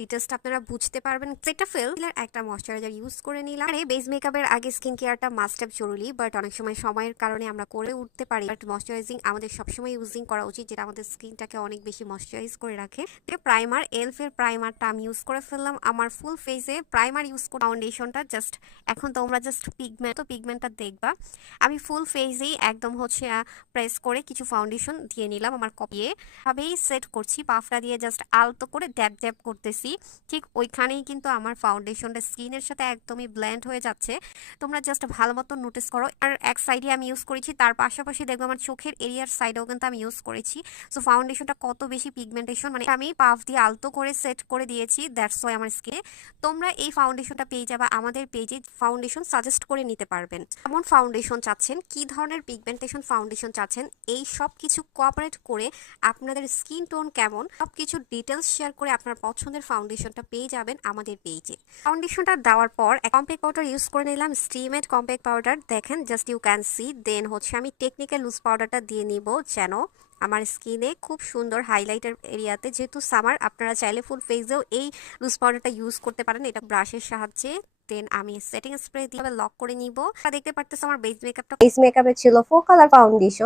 ডিটেলসটা আপনারা বুঝতে পারবেন। সেটাফিল একটা ময়শ্চারাইজার ইউজ করে নিলাম। আরে বেস মেকআপের আগে স্কিন কেয়ারটা মাস্ট হ্যাভ জরুরি, বাট অনেক সময় সময়ের কারণে আমরা করে উঠতে পারি। বাট ময়শ্চারাইজিং আমাদের সবসময় ইউজিং করা উচিত, যেটা আমাদের স্কিনটাকে অনেক বেশি ময়শ্চারাইজ করে রাখে। প্রাইমার এলফের প্রাইমারটা আমি ইউজ করে ফেললাম আমার ফুল ফেসে। প্রাইমার ইউজ করে ফাউন্ডেশনটা জাস্ট এখন তোমরা জাস্ট পিগমেন্টটা দেখবা। আমি ফুল ফেসেই একদম প্রেস করে কিছু ফাউন্ডেশন দিয়ে নিলাম আমার কপিয়ে ভাবেই সেট করছি। পাফটা দিয়ে জাস্ট আলতো করে ড্যাব ড্যাব করতেছি। ঠিক ওইখানেই কিন্তু আমার ফাউন্ডেশনটা স্কিনের সাথে একদমই ব্লেন্ড হয়ে যাচ্ছে। তোমরা জাস্ট ভালো মতো নোটিস করো। আর এক সাইডে আমি ইউজ করেছি, তার পাশাপাশি দেখবো আমার চোখের এরিয়ার সাইডেও কিন্তু আমি ইউজ করেছি। সো ফাউন্ডেশনটা কত বেশি পিগমেন্টেশন, মানে আমি পাফ দিয়ে আলতো করে সেট করে দিয়েছি, দ্যাটস ওয়াই আমার স্কিনে। তোমরা এই ফাউন্ডেশনটা পেয়ে যাবে আমাদের পেজে, ফাউন্ডেশন সাজেস্ট করে নিতে পারবেন। কেমন ফাউন্ডেশন চাচ্ছেন, কি ধরনের পিগমেন্টেশন ফাউন্ডেশন চাচ্ছেন, এই সব কিছু কোঅপারেট করে আপনাদের স্কিন টোন কেমন সব কিছু ডিটেলস শেয়ার করে আপনার পছন্দের ফাউন্ডেশনটা পেয়ে যাবেন আমাদের পেজে। ফাউন্ডেশনটা দেওয়ার পর কম্প্যাক্ট পাউডার ইউজ করে নিলাম, স্টিমেড কম্প্যাক্ট পাউডার। দেখেন জাস্ট ইউ ক্যান সি। দেন আমি টেকনিক্যাল লুজ পাউডারটা দিয়ে নিব, যেন আমার স্কিনে খুব সুন্দর হাইলাইটার এরিয়াতে, যেহেতু সামার আপনারা চাইলে ফুল ফেসেও এই লুজ পাউডারটা ইউজ করতে পারেন, এটা ব্রাশের সাহায্যে। দেন আমি সেটিং স্প্রে দিয়ে লক করে নিব। দেখতে পারতেছ আমার বেস মেকআপটা, বেস মেকআপে ছিল 4 কালার ফাউন্ডেশন।